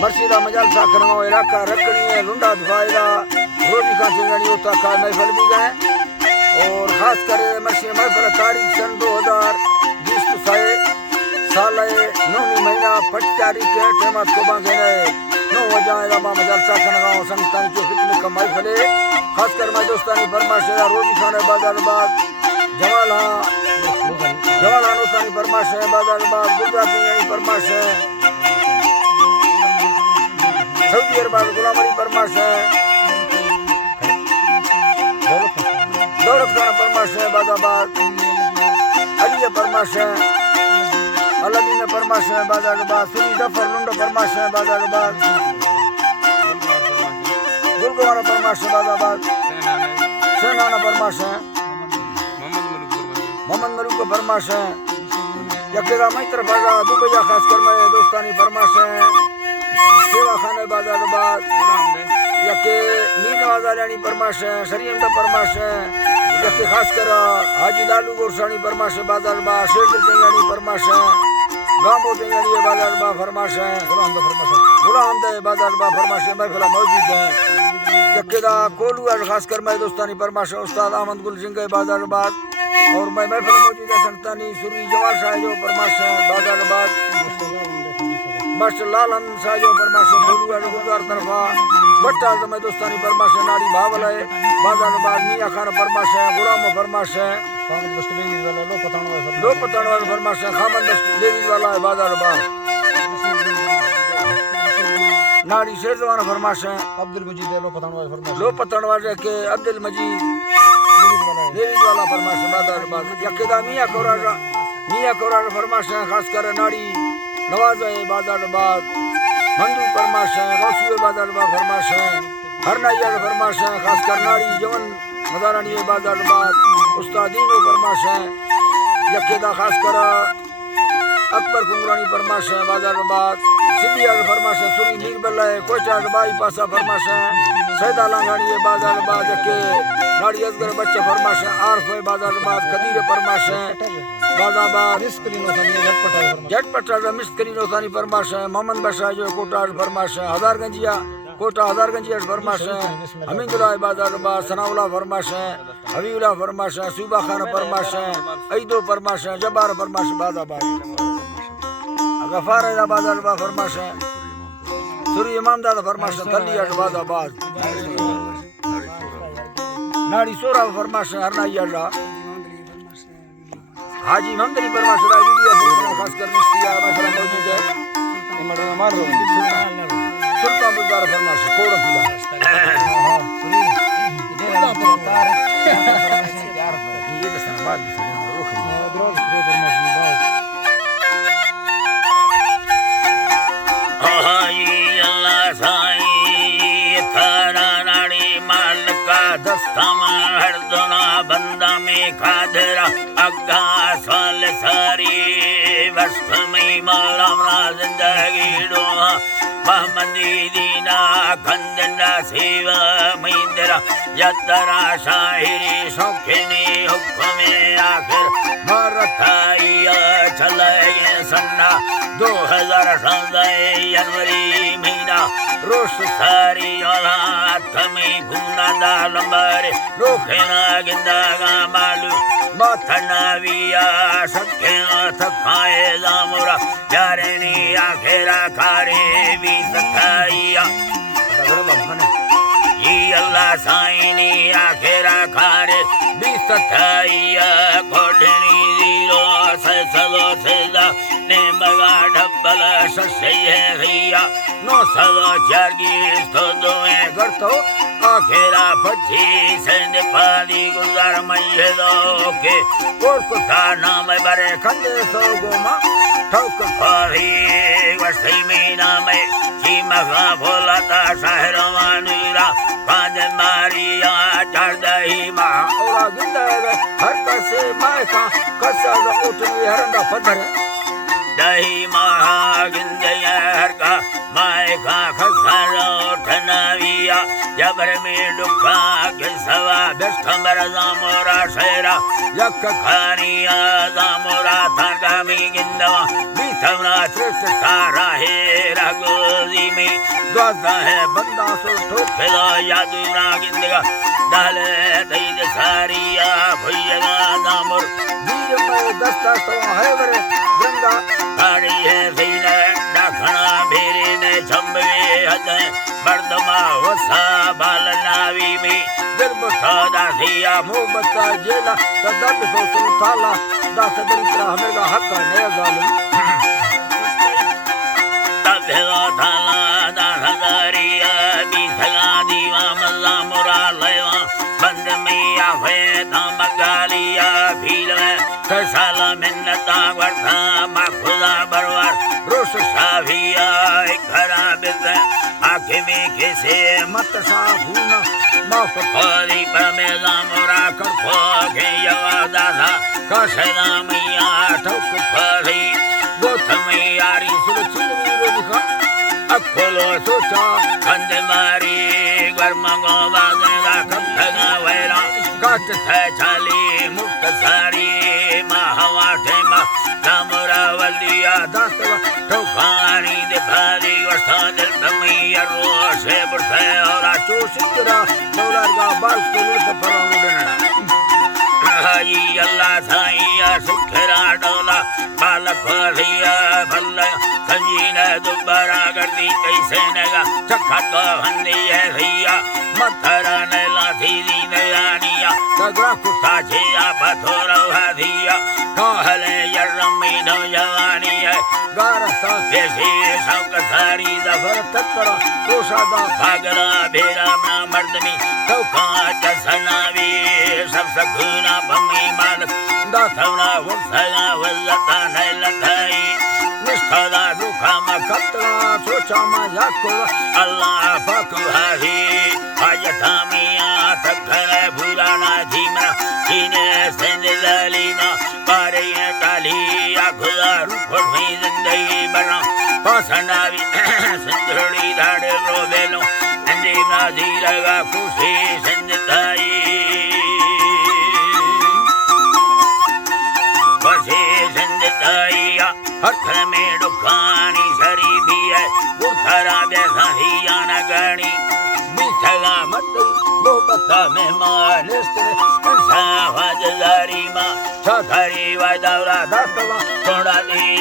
मर्शीदा मजाल साखरगांव इलाका रखनी है लुंडा धुआला रोजी का चिंगड़ी होता का महफिल भी गए और खास कर मर्शी महफिल तारीख सन 2020 साल 9 महीना 5 तारीख के टेमत को बांधे 9 वजह इलामा मजाल साखरगांव संगतानी जो पिकनिक का महफिल खास कर मैं दोस्तानी फरमाशे रोजी खान बाजारबाद जवाला नोतानी फरमाशे बाजारबाद गुजरात चिंगड़ी फरमाशे सऊदी अरब गुलाम अली फरमाश है दौलत खान फरमाश है बाजाबाद अली फरमाश है अलादीन फरमाश है बाजाबाद सुनी जफर लुंडो फरमाश है बाजाबाद गुलगवाना फरमाश है बाजाबाद सेनाना फरमाश है मोहम्मद मलूक फरमाश है यकेगा मई तरफ आगा दुबैया खास कर मैं दोस्तानी फरमाश है सेवा खाने बाजारबाद यके नील वाजानी परमाश है शरीयम दा परमाश है यके खास कर हाजी लालू गोरसानी परमाश है बाजारबाद शेरदिल जंगानी परमाश है गामो जंगानी बाजारबाद फरमाश है गुलाम दे बाजारबाद फरमाश है महफिल मौजूद है यके दा कोलू खास कर मैं दोस्तानी परमाश है उस्ताद अहमद गुल सिंह बाजारबाद और मैं महफिल मौजूद है संतानी सुरी जवाल शाह जो परमाश है बाजारबाद मास्टर लाल हम साजो परमाशे बोलुआ गुजार तरफा बट्टा जमे दोस्तानी परमाशे नाड़ी भावले बाजारबाद मियां खान परमाशे गुलाम फरमाशे लो पताणवा फरमाशे खामन देवी वाला बाजारबाद नाड़ी शेरजवान फरमाशे अब्दुल मजीद लो पताणवा के अब्दुल मजीद देवी वाला फरमाशे बाजारबाद यकेदा मियां कोरा फरमाशे खास कर नाड़ी नवाज बाजारबाद मंदू फरमाश है गौसियो बाजारबाद फरमाश है हरनाइया फरमाश है खास कर नाड़ी जवन मदारानी बाजारबाद उस्तादीनो फरमाश है यकेदा खास कर अकबर कुमरानी फरमाश है बाजारबाद सिबिया फरमाश है सुरी नीरबल्ला कोचा बाई पासा फरमाश है सैदा लांगानी बाजारबाद यके नाड़ी असगर बच्चे फरमाश है आरफ बाजारबाद कदीर फरमाश है बाजाबाद झटपटा मिस्करीनो थानी फरमाश है मोहम्मद बशा जो कोटा फरमाश है हजारगंजिया फरमाश है हमीदुल्ला बाजारबाद सनाउल्ला फरमाश है हबीबुल्ला फरमाश है सूबा खान फरमाश है ऐदो फरमाश है जब्बार फरमाश बाजाबाद गफार बाजारबाद फरमाश है सुरी इमामदाद फरमाश है तलिया बाजाबाद नाड़ी सोरा फरमाश है हरनाइया हाजी मंदरी परमाश दा वीडियो खास कर मिस्तिया महफिल मौजूद है इमड़ा मारो सुल्तान बुजार फरमाश कोड़ दिला ये दसन बाद रुख हाय अल्लाह साई थारा नाड़ी मालका दस्तमा हर दोना बंदा में खादरा अग्गा साल सारी वस्त में मौलाना जिंदगी डोहा महमदी दीना खंदना सेवा महिंद्रा यदरा शाहिरी सौखनी हुक्म आखिर मरथाइया चले सन्ना 2017 जनवरी महीना रोश सारी औलाद में घूमना दा लंबर रोखना गिंदा मालू माथना विया सखे थकाए जामुरा जारनी आखेरा खारे भी सखाइया ये अल्लाह साईनी आखेरा खारे भी सखाइया कोठनी जीरो सलो सेदा ने मगा डबल ससे है 904 तो दोए करतो आखेरा पछी सेंद पाली गुजार मयदो के और कुथा नाम बरे खंदे सो गोमा ठोक खाही वसई में नाम की मगा भोला ता शहर वानुरा काज मारिया चढ़दही मा ओला जिंदगी हर कसे मायका कसा उठनी हरंदा पत्थर दही महा गिंदया हर का माय देखा खसरो ठनाविया जबर में दुखा के सवा बेस्खबर जामोरा शेरा यक खानिया जामोरा थागामी गिंदवा बीथवना त्रित सारा है रगोजी में द्वादा है बंदा सो ठोकेला यादुना गिंदगा डाले दईद सारिया भैया दामोर वीर में दस्ता सो है वरे गंगा ताड़ी है सीने डाखना भेरे ने छंबे हद मर्दमा वसा बालनावी में दिल सदा सिया मोहब्बत जेला तदब सो सुल्ताला दास दरिद्र हमेगा हक ने जालिम तबेगा थाला दासदारिया बीसगा दीवा मल्ला मुरा लेवा बंद में आवे दाम गालिया भील साला मिन्नता वर्धा माखुदा बरवार रोश साभिया घरा बिद आंखें में कैसे मत साहूना माफ खोली पर में जामोरा कर खोगे यवा दादा कसला मैया ठोक फरी गोथ में यारी सुरक्षित वीरो दिखा अखोलो सोचा कंद मारी गर्मगो बागेगा कत्थगा वैरा काट थे चाली मुक्त सारी हवा ठेमा नामुरा वलिया दासवा ठोकानी दे भारी वर्षा दिल तमिया रोशे बुढ़े और चो सिकरा दौलारगा बाल कुलर से फरानो देना हाई अल्लाह साईया सुखरा डोला बालक भरिया भल्ला संजीना दोबारा गर्दी कैसे नगा चखा तो हंदी है भैया मथरा ने लाथी दी नयानिया तगड़ा कुत्ता छिया पथोरा हदिया कहले यरमी दो जवानी है गारसा बेसी शौक सारी भर तकड़ा तोशादा भागरा बेरा ना मर्दनी चौका चसनावी सब सखुना भमी मालक दाथवना वसया वल्लता नैलताई निष्ठा दुखा मा कतरा सोचा मा याको अल्लाह फकुहाही आयता मिया तखरे भुराना धीमरा इने संदलीना पारे टाली आखुदा रूप में जिंदगी बना पासनावी सिंधड़ी धाड़े रोबेलो अंजी नाजी लगा खुशी संजताई बसे संजताईया हथ में दुखानी सरी भी है उठरा बैठा ही आना गाड़ी बिछला मत मोहब्बत में मानस्ते साहब जारी मां छाखरी वादवरा दातवा थोड़ा दी